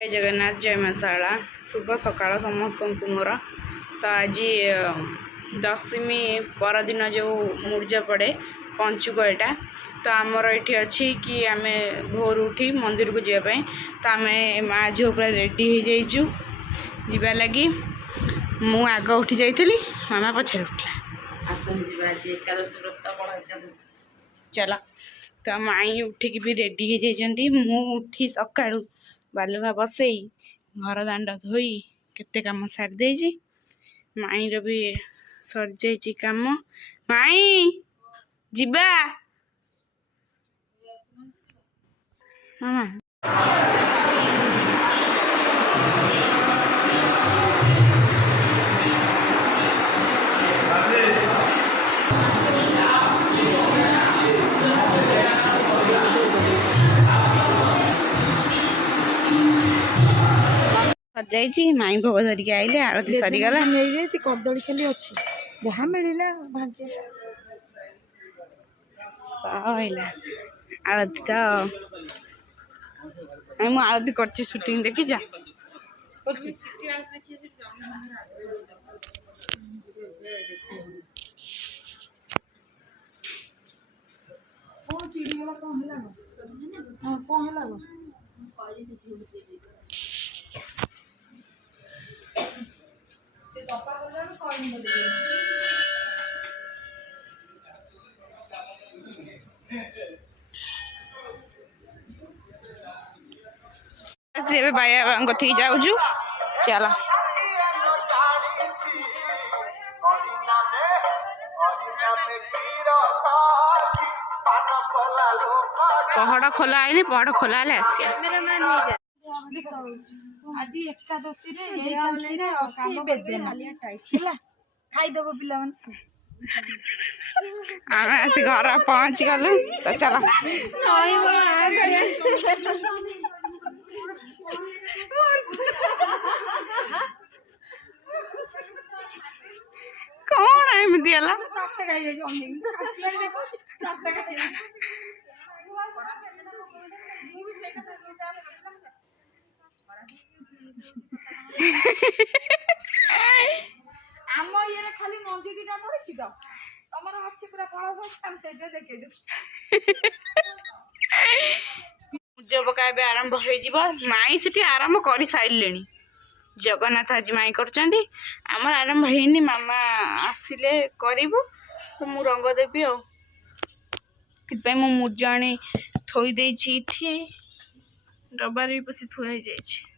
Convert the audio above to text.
जय जगन्नाथ जय मसाला शुभ सकाल समस्त मोर तो आज दशमी परदिन जो मूर्जा पड़े पंचुक एटा तो आमर ये अच्छी कि आम भोर उठी मंदिर को जावाई तो आम माँ झील पूरा रेडी हो जाइचु जीवा लगी मु आग उठी जाइली मामा पछार उठला आसन जीवा एकादश व्रत चल तो माई उठिकी भी रेडी हो जाती मु उठी सका बालुगा बसई घर दांड धोई केते काम सारी देजी माईर भी सर जाइए काम माई जीवा मामा सजाई माई भोग धरिकी आइले आरती सरीगला कदली खाली अच्छी जहाँ मिलला भाग्य सैला आरती तो मु आरती कर शूटिंग देखी जा बाया थी जाऊँ चल पहाड़ खोला है पहाड़ खोला है आज एकादशी खाईदेव पिला आम आस घर पहुँच गलु तो चल कौन एमती है आम ये खाली मंजी दिटा पड़ी तो तमर अच्छी पूरा फल हम से देखे पूजा पका आरंभ हो माई से आरंभ कर सारे जगन्नाथ आज माई कर आरंभ है मामा आसिले करू तो मु रंग देवी आपाई मो मूर्जा आनी थोई डबार भी पसी थुआ जाइए।